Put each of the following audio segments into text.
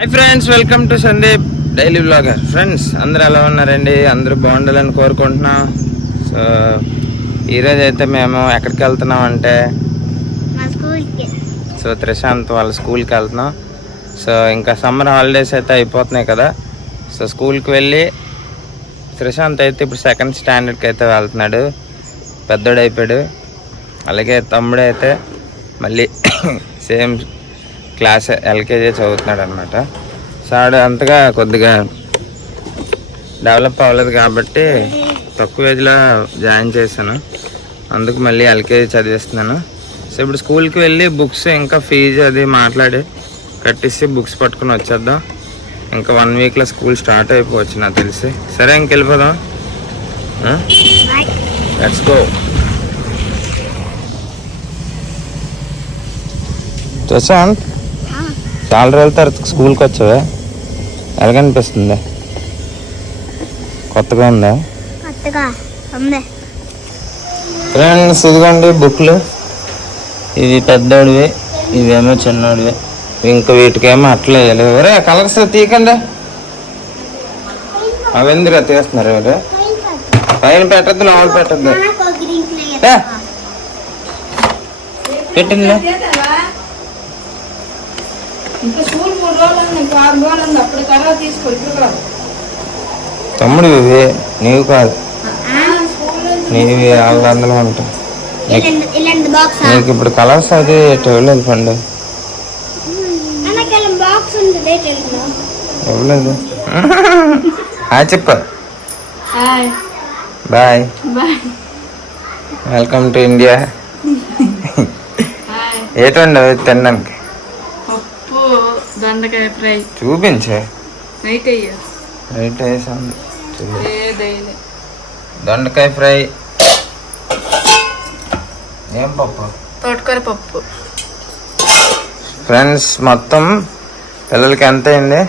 Hi friends, welcome to Sandeep daily blogger. Friends అందరూ ఎలా ఉన్నారండి? అందరూ బాగుండాలని కోరుకుంటున్నాం. సో ఈరోజు అయితే మేము ఎక్కడికి వెళ్తున్నాం అంటే త్రిశాంత్ వాళ్ళ స్కూల్కి వెళ్తున్నాం. సో ఇంకా సమ్మర్ హాలిడేస్ అయితే అయిపోతున్నాయి కదా. సో స్కూల్కి వెళ్ళి త్రిశాంత్ అయితే ఇప్పుడు సెకండ్ స్టాండర్డ్కి అయితే వెళ్తున్నాడు, పెద్దోడు అయిపోయాడు. అలాగే తమ్ముడు అయితే మళ్ళీ సేమ్ క్లాస్ ఎల్కేజీ చదువుతున్నాడు అనమాట. సో ఆడు అంతగా కొద్దిగా డెవలప్ అవ్వలేదు కాబట్టి తక్కువ ఏజ్లో జాయిన్ చేశాను, అందుకు మళ్ళీ ఎల్కేజీ చదివిస్తున్నాను. సో ఇప్పుడు స్కూల్కి వెళ్ళి బుక్స్ ఇంకా ఫీజు అది మాట్లాడి కట్టిస్తే బుక్స్ పట్టుకుని వచ్చేద్దాం. ఇంకా 1 వీక్లో స్కూల్ స్టార్ట్ అయిపోవచ్చు నాకు తెలిసి. సరే ఇంకెళ్ళిపోదాం, లెట్స్ గో. ప్రశాంత్, చాలా రోజుల తర్వాత స్కూల్కి వచ్చావే, ఎలాగనిపిస్తుంది? కొత్తగా ఉందా? ఫ్రెండ్స్ ఇదిగోండి బుక్లు, ఇది పెద్దోడివి, ఇవేమో చిన్నోడివి. ఇంకా వీటికేమో అట్లే వేరే కలర్స్ తీయకండి. అవి ఎందుకు తీస్తున్నారు? ఎవరు పైన పెట్టద్దు, లోపల పెట్టద్దు. పెట్టిందిలే. తమ్ముడు ఇవి నీవు కాదు, నీవి అందులో ఉంటాయి. నీకు ఇప్పుడు కలర్స్ అది ఇవ్వలేదు పండు, ఇవ్వలేదు. చెప్ప బాయ్, వెల్కమ్ టు ఇండియా. ఏటండి తినడానికి? దొండకాయ ఫ్రై చూపించే. దొండకాయ ఫ్రై, ఏం పప్పు? తోటకూర పప్పు. ఫ్రెండ్స్ మొత్తం పిల్లలకి ఎంత అయింది?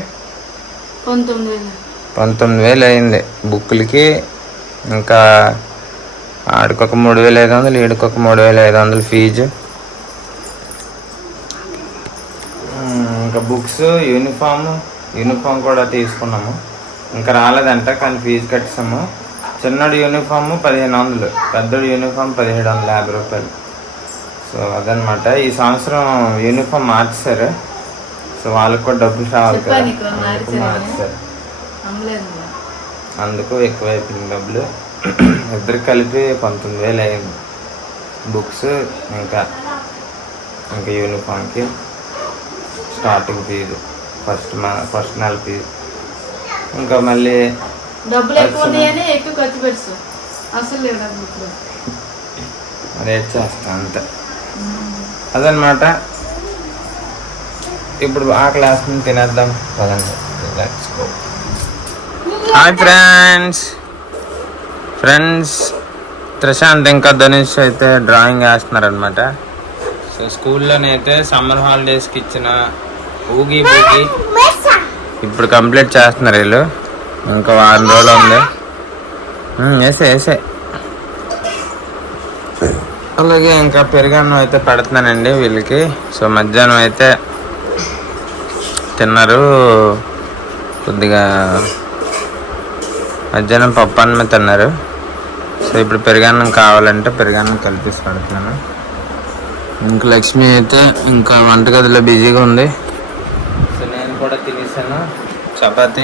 19,000 అయింది బుక్కులకి. ఇంకా ఆడికొక 3,500, ఈడికొక 3,500 ఫీజు. ఇంకా బుక్స్, యూనిఫామ్ కూడా తీసుకున్నాము. ఇంకా రాలేదంట కానీ ఫీజు కట్టాము. చిన్నోడి యూనిఫామ్ 1,500, పెద్దోడి యూనిఫామ్ 1,750 రూపాయలు. సో అదనమాట. ఈ సంవత్సరం యూనిఫామ్ మార్చేశారు, సో వాళ్ళకి కూడా డబ్బులు రావాలి కదా, మార్చేశారు. అందుకు ఎక్కువైపోయింది డబ్బులు. ఇద్దరికి కలిపి 19,000 అయింది బుక్స్ ఇంకా యూనిఫామ్కి. స్టార్టింగ్ ఫీజు ఫస్ట్ నెల ఫీజు. ఇంకా మళ్ళీ డబ్బులు ఎక్కువ ఖర్చు పెడతాం, అసలు రేట్ చేస్తా అంతే. అదనమాట. ఇప్పుడు ఆ క్లాస్ నుంచి తినేద్దాం పదండి. హాయ్ ఫ్రెండ్స్, త్రిశాంత్ ఇంకా ధనుష్ అయితే డ్రాయింగ్ వేస్తున్నారనమాట. సో స్కూల్లోనైతే సమ్మర్ హాలిడేస్కి ఇచ్చిన ఊగి ఇప్పుడు కంప్లీట్ చేస్తున్నారు వీళ్ళు. ఇంకా 1 రోజులు ఉంది. వేసే అలాగే ఇంకా పెరుగన్నం అయితే పెడుతున్నానండి వీళ్ళకి. సో మధ్యాహ్నం అయితే తిన్నారు, కొద్దిగా మధ్యాహ్నం పప్పు అన్నం తిన్నారు. సో ఇప్పుడు పెరుగన్నం కావాలంటే పెరుగన్నం కలిపేసి పెడుతున్నాను. ఇంకా లక్ష్మి అయితే ఇంకా వంటగదిలో బిజీగా ఉంది. సో నేను కూడా తినేసాను, చపాతి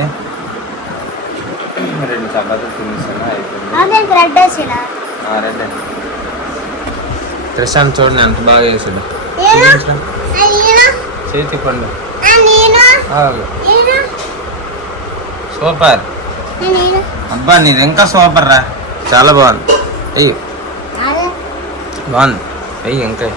2 చపాతీలు తినేసాను, అయిపోయింది. త్రిశాంత్ చూడండి ఎంత బాగా చేసాడు. చేతి పండు సూపర్. అబ్బా నీది ఇంకా సూపర్ రా, చాలా బాగుంది. అయ్యి బాగుంది, అయ్యి ఇంకా